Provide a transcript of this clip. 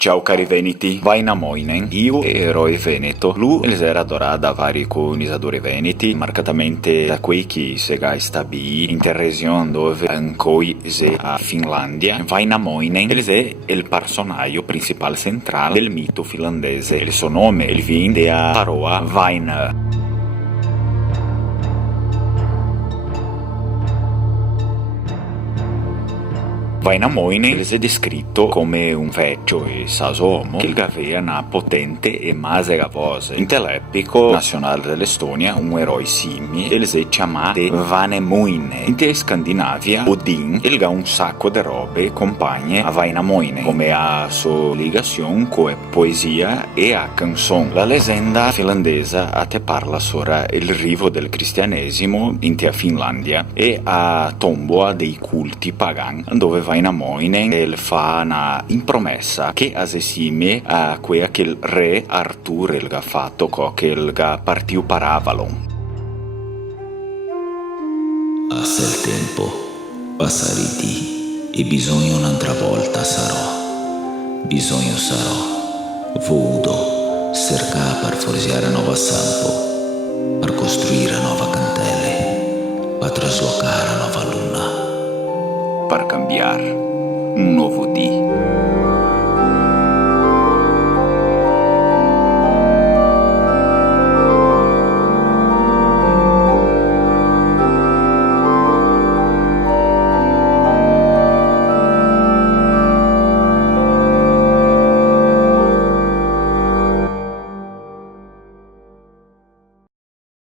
Ciao cari veneti, Vainamoinen, io eroe veneto. Lui era adorata da vari colonizzatori veneti, marcatamente da quei che si stabì in regione dove ancora è a Finlandia. Vainamoinen è il personaggio principale centrale del mito finlandese. Il suo nome viene dalla parola Vain. Vainamoinen è descritto come un vecchio e saso uomo che aveva una potente e masera voce. In teleppico nazionale dell'Estonia, un eroe simile, è chiamato Vanemuine. In Scandinavia, Odin ha un sacco di robe compagne a Vainamoinen, come a sua ligazione con poesia e a canzone. La leggenda finlandese a te parla sopra il rivo del cristianesimo in Finlandia e a tomboa dei culti pagani, dove Vainamoinen fa una impromessa che asimile a quella che il re Arturo ha fatto che il partiu per Avalon. Passa il tempo, passare i dì e bisogno un'altra volta sarò. Bisogno sarò, voluto, cercare per forgiare nuova sampo, per costruire nuova cantele, per traslocare nuova luna. Per cambiare un nuovo dì.